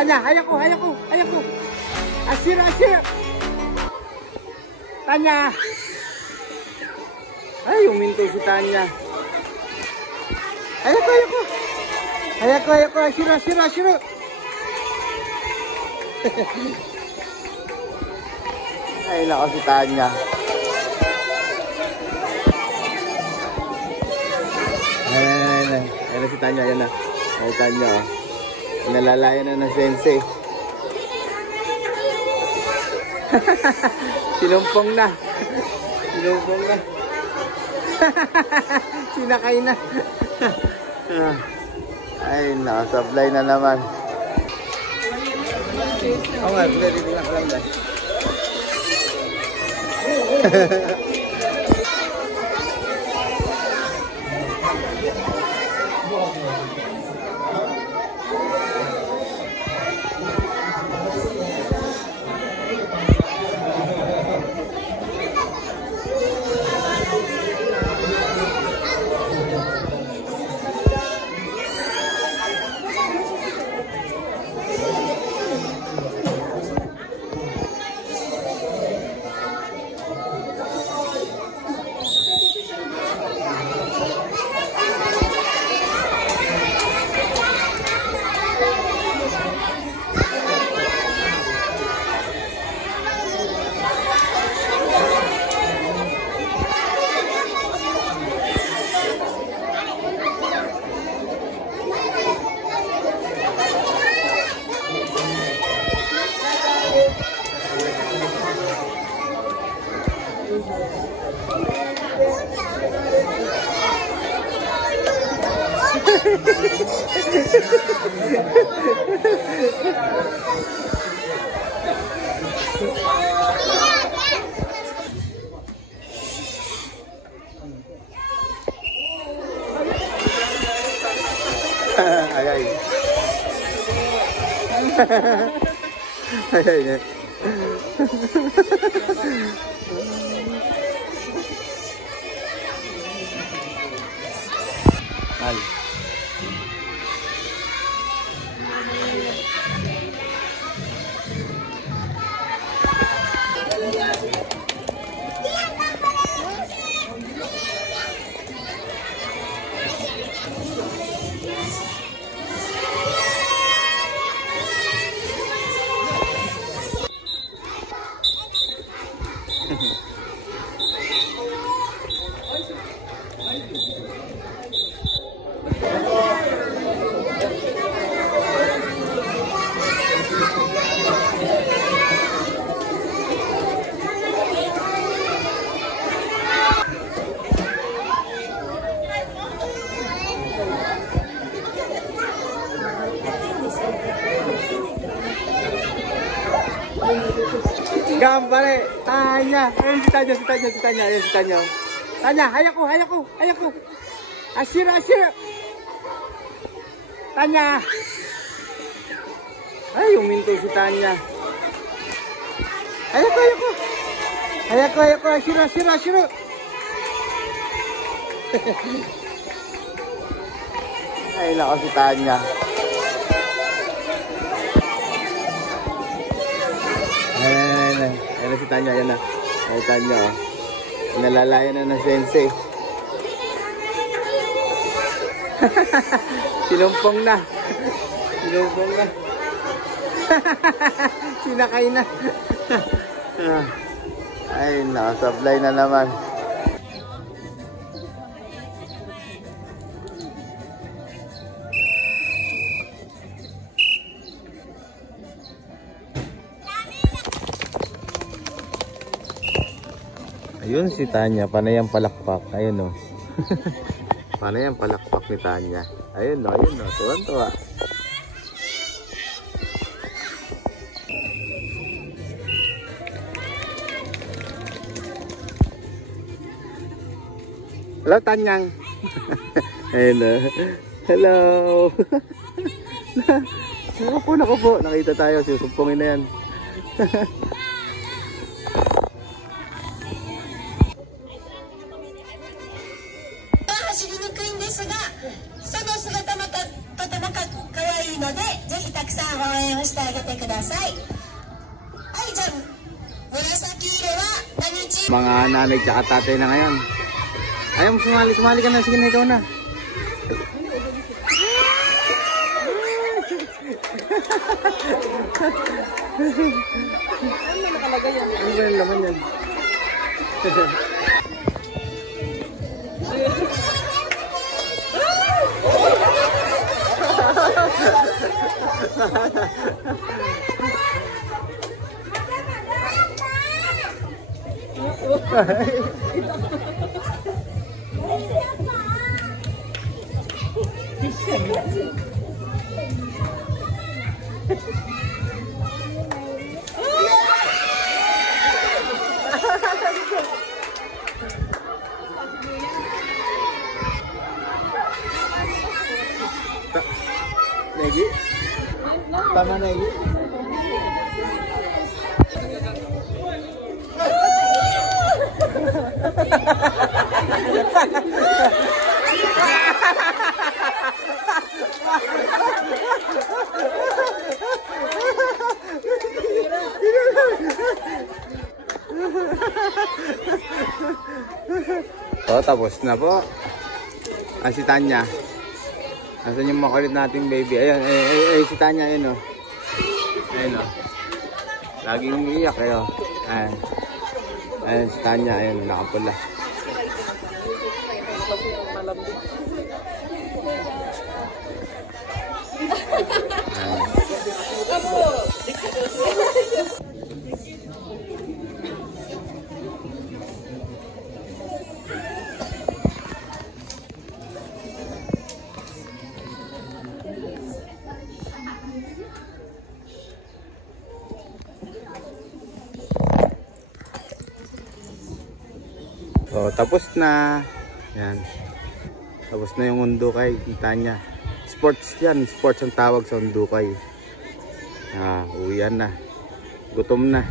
Tanya, hayako, hayako, hayako. Asir, asir. Tanya. Ay, uminto si Tanya. Hayako, hayako. Hayako, hayako, asir, asir, asir. Ay, nako si Tanya. Ayan na si Tanya, ayan na. Ayan Tanya, oh. Nalalayan na ng sensei. Sinumpong na. Sinumpong na. Sinakay na. Ay, nakasablay na naman. Oo nga, dito lang ka lang dahil. Ay. Ay. Al. Gambare, Tanya. Ayan si Tanya. Ayan si Tanya. Tanya, hayako, hayako, hayako. Asir, asir. Tanya. Ay, uminto si Tanya. Hayako, hayako. Hayako, hayako, asir, asir, asir. Ay, nako si Tanya. Ayan na si Tanya, ayan na. Ayan Tanya, oh. Nalalayan na ng sensei. Sinumpong na. Sinumpong na. Sinakay na. Ay, nakasablay na naman. Ayun si Tanya, panay ang palakpak. Ayun o. Panay ang palakpak ni Tanya. Ayun o, ayun o. Tuwan-tuwa. Hello, Tanyang. Ayun o. Hello. Naku po. Nakita tayo. Susumpungin na yan. Kaya いので、ぜひたくさん応援をしてあげてください。はい、じゃあ紫色は何チーム？ Mga nanay tsaka tatay na ngayon. Ayaw mo sumali, sumali ka na. Sige na, ikaw na. Ano nakalagay yan? Ano ba yung laman yan? Negi? Tama Negi? So, tapos na po. Si Tanya. Nasaan yung makulit nating baby? Ayan, si Tanya, ayun o. Ayun o. Laging iiyak kayo. Ayan. Ayan si Tanya, ayun, nakapula. So, tapos na. Yan. Tapos na yung Undukay, kita niya. Sports yan. Sports ang tawag sa Undukay. Uwian na. Gutom na.